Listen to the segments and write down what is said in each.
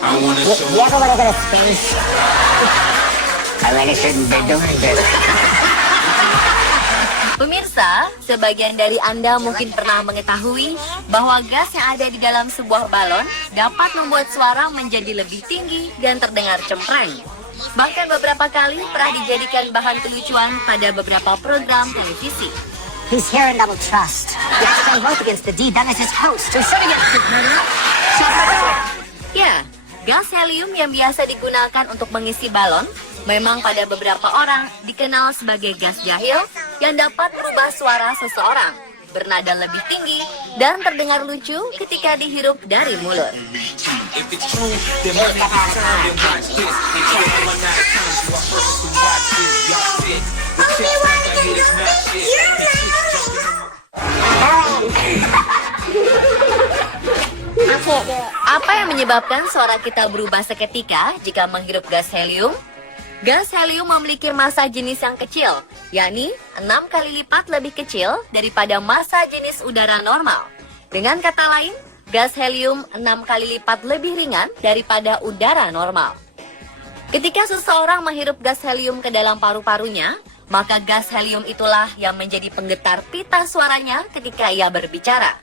You ever want to go to space? I really shouldn't be doing this. Pemirsa, sebagian dari Anda mungkin pernah mengetahui bahwa gas yang ada di dalam sebuah balon dapat membuat suara menjadi lebih tinggi dan terdengar cempreng. Bahkan beberapa kali pernah dijadikan bahan kelucuan pada beberapa program televisi. He's here in double trust. You have to stand both against the D, then as his host. Or should against the Ya, gas helium yang biasa digunakan untuk mengisi balon memang pada beberapa orang dikenal sebagai gas jahil yang dapat merubah suara seseorang bernada lebih tinggi dan terdengar lucu ketika dihirup dari mulut. Apa yang menyebabkan suara kita berubah seketika jika menghirup gas helium? Gas helium memiliki massa jenis yang kecil, yakni 6 kali lipat lebih kecil daripada massa jenis udara normal. Dengan kata lain, gas helium 6 kali lipat lebih ringan daripada udara normal. Ketika seseorang menghirup gas helium ke dalam paru-parunya, maka gas helium itulah yang menjadi penggetar pita suaranya ketika ia berbicara.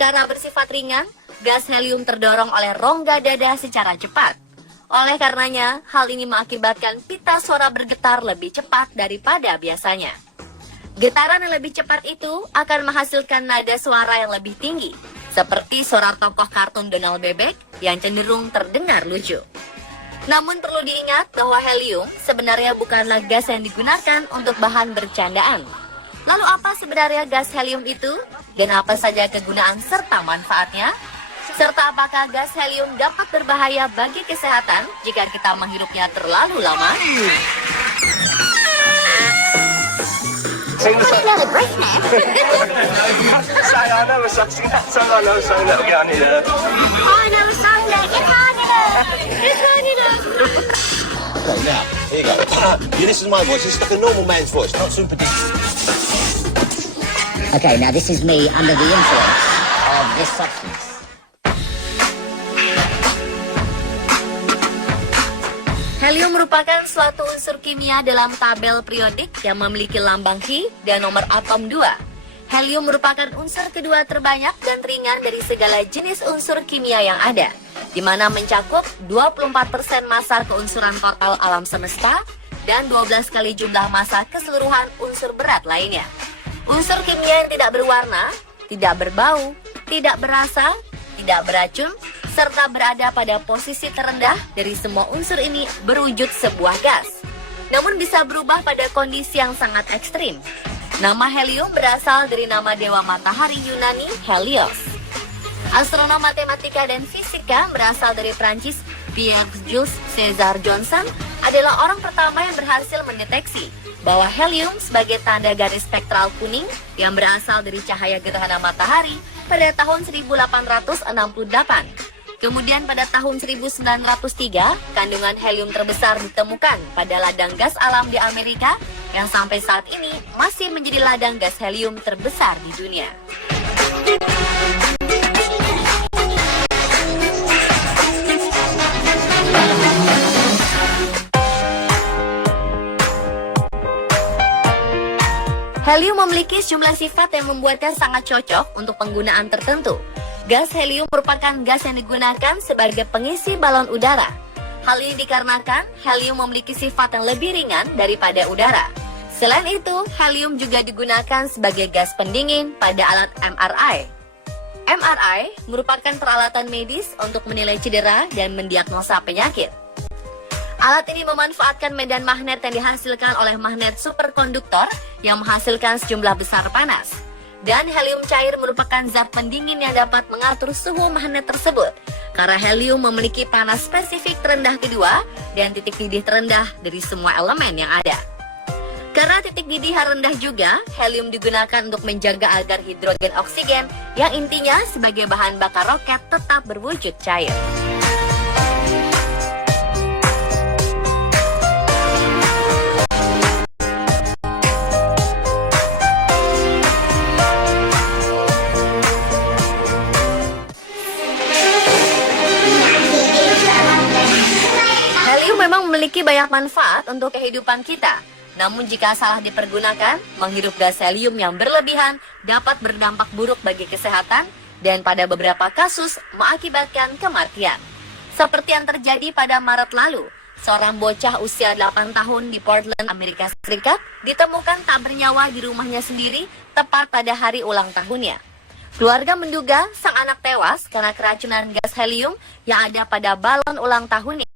Karena bersifat ringan, gas helium terdorong oleh rongga dada secara cepat. Oleh karenanya, hal ini mengakibatkan pita suara bergetar lebih cepat daripada biasanya. Getaran yang lebih cepat itu akan menghasilkan nada suara yang lebih tinggi, seperti suara tokoh kartun Donald Bebek yang cenderung terdengar lucu. Namun perlu diingat bahwa helium sebenarnya bukanlah gas yang digunakan untuk bahan bercandaan. Lalu apa sebenarnya gas helium itu? Dan apa saja kegunaan serta manfaatnya? Serta apakah gas helium dapat berbahaya bagi kesehatan jika kita menghirupnya terlalu lama? Okay, now, here you go. You listen to my voice, it's like a normal man's voice, not super deep. Okay, now this is me under the influence of this substance. Helium merupakan suatu unsur kimia dalam tabel periodik yang memiliki lambang He dan nomor atom 2. Helium merupakan unsur kedua terbanyak dan ringan dari segala jenis unsur kimia yang ada, di mana mencakup 24% massa keunsuran total alam semesta dan 12 kali jumlah massa keseluruhan unsur berat lainnya. Unsur kimia yang tidak berwarna, tidak berbau, tidak berasa, tidak beracun, serta berada pada posisi terendah dari semua unsur ini berwujud sebuah gas. Namun bisa berubah pada kondisi yang sangat ekstrim. Nama helium berasal dari nama dewa matahari Yunani Helios. Astronom matematika dan fisika berasal dari Prancis Pierre-Jules César Johnson adalah orang pertama yang berhasil mendeteksi bahwa helium sebagai tanda garis spektral kuning yang berasal dari cahaya gerhana matahari pada tahun 1868. Kemudian pada tahun 1903, kandungan helium terbesar ditemukan pada ladang gas alam di Amerika yang sampai saat ini masih menjadi ladang gas helium terbesar di dunia. Helium memiliki sejumlah sifat yang membuatnya sangat cocok untuk penggunaan tertentu. Gas helium merupakan gas yang digunakan sebagai pengisi balon udara. Hal ini dikarenakan helium memiliki sifat yang lebih ringan daripada udara. Selain itu, helium juga digunakan sebagai gas pendingin pada alat MRI. MRI merupakan peralatan medis untuk menilai cedera dan mendiagnosa penyakit. Alat ini memanfaatkan medan magnet yang dihasilkan oleh magnet superkonduktor yang menghasilkan sejumlah besar panas. Dan helium cair merupakan zat pendingin yang dapat mengatur suhu magnet tersebut. Karena helium memiliki panas spesifik terendah kedua dan titik didih terendah dari semua elemen yang ada. Karena titik didih rendah juga, helium digunakan untuk menjaga agar hidrogen oksigen yang intinya sebagai bahan bakar roket tetap berwujud cair. memang memiliki banyak manfaat untuk kehidupan kita. Namun jika salah dipergunakan, menghirup gas helium yang berlebihan dapat berdampak buruk bagi kesehatan dan pada beberapa kasus mengakibatkan kematian. Seperti yang terjadi pada Maret lalu, seorang bocah usia 8 tahun di Portland, Amerika Serikat ditemukan tak bernyawa di rumahnya sendiri tepat pada hari ulang tahunnya. Keluarga menduga sang anak tewas karena keracunan gas helium yang ada pada balon ulang tahunnya.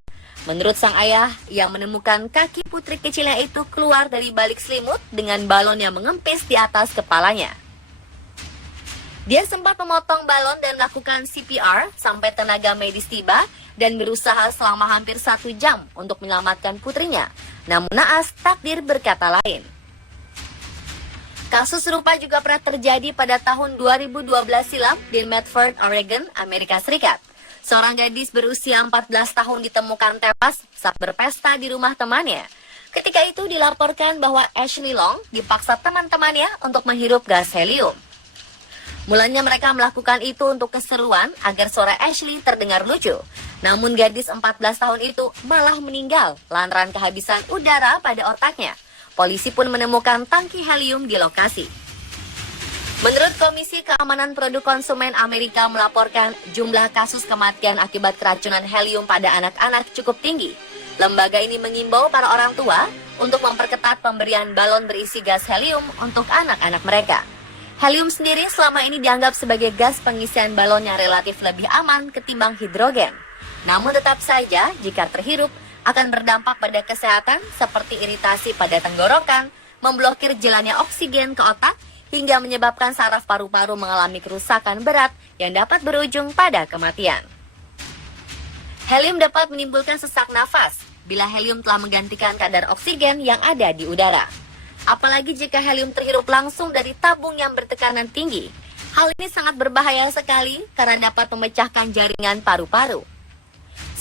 Menurut sang ayah, yang menemukan kaki putri kecilnya itu keluar dari balik selimut dengan balon yang mengempis di atas kepalanya. Dia sempat memotong balon dan melakukan CPR sampai tenaga medis tiba dan berusaha selama hampir 1 jam untuk menyelamatkan putrinya. Namun naas, takdir berkata lain. Kasus serupa juga pernah terjadi pada tahun 2012 silam di Medford, Oregon, Amerika Serikat. Seorang gadis berusia 14 tahun ditemukan tewas saat berpesta di rumah temannya. Ketika itu dilaporkan bahwa Ashley Long dipaksa teman-temannya untuk menghirup gas helium. Mulanya mereka melakukan itu untuk keseruan agar suara Ashley terdengar lucu. Namun gadis 14 tahun itu malah meninggal lantaran kehabisan udara pada otaknya. Polisi pun menemukan tangki helium di lokasi. Menurut Komisi Keamanan Produk Konsumen Amerika melaporkan jumlah kasus kematian akibat keracunan helium pada anak-anak cukup tinggi. Lembaga ini mengimbau para orang tua untuk memperketat pemberian balon berisi gas helium untuk anak-anak mereka. Helium sendiri selama ini dianggap sebagai gas pengisian balon yang relatif lebih aman ketimbang hidrogen. Namun tetap saja jika terhirup akan berdampak pada kesehatan seperti iritasi pada tenggorokan, memblokir jalannya oksigen ke otak, hingga menyebabkan saraf paru-paru mengalami kerusakan berat yang dapat berujung pada kematian. Helium dapat menimbulkan sesak nafas bila helium telah menggantikan kadar oksigen yang ada di udara. Apalagi jika helium terhirup langsung dari tabung yang bertekanan tinggi. Hal ini sangat berbahaya sekali karena dapat memecahkan jaringan paru-paru.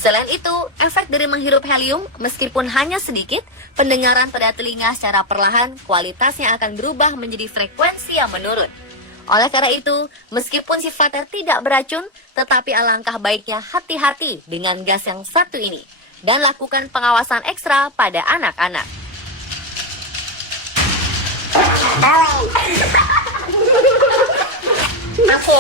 Selain itu, efek dari menghirup helium meskipun hanya sedikit, pendengaran pada telinga secara perlahan kualitasnya akan berubah menjadi frekuensi yang menurun. Oleh karena itu, meskipun sifatnya tidak beracun, tetapi alangkah baiknya hati-hati dengan gas yang satu ini dan lakukan pengawasan ekstra pada anak-anak. Masih